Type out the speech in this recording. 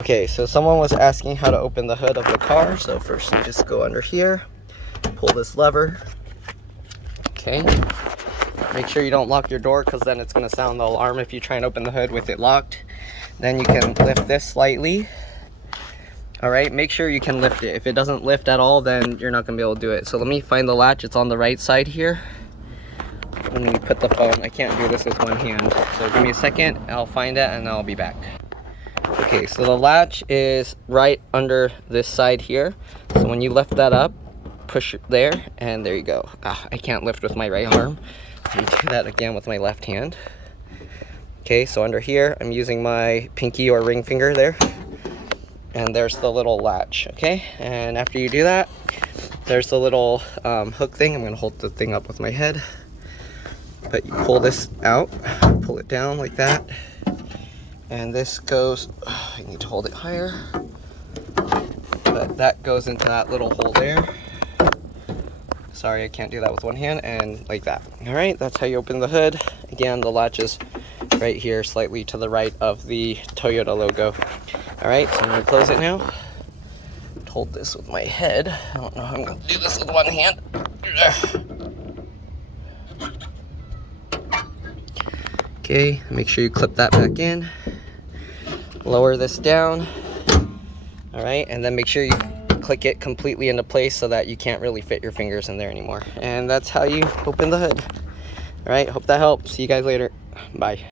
Okay, so someone was asking how to open the hood of the car. So first you just go under here, pull this lever. Okay, make sure you don't lock your door, because then it's going to sound the alarm if you try and open the hood with it locked. Then you can lift this slightly. All right, make sure you can lift it. If it doesn't lift at all, then you're not going to be able to do it. So let me find the latch. It's on the right side here. Let me put the phone. I can't do this with one hand. So give me a second. I'll find it and I'll be back. Okay, so the latch is right under this side here. So when you lift that up, push it there, and there you go. I can't lift with my right arm. Let me do that again with my left hand. Okay, so under here, I'm using my pinky or ring finger there. And there's the little latch, okay? And after you do that, there's the little hook thing. I'm gonna hold the thing up with my head. But you pull this out, pull it down like that. And this goes, I need to hold it higher. But that goes into that little hole there. Sorry, I can't do that with one hand, and like that. All right, that's how you open the hood. Again, the latch is right here, slightly to the right of the Toyota logo. All right, so I'm gonna close it now. Hold this with my head. I don't know how I'm gonna do this with one hand. Okay, make sure you clip that back in. Lower this down. All right, and then make sure you click it completely into place so that you can't really fit your fingers in there anymore. And that's how you open the hood. All right, hope that helps. See you guys later. Bye.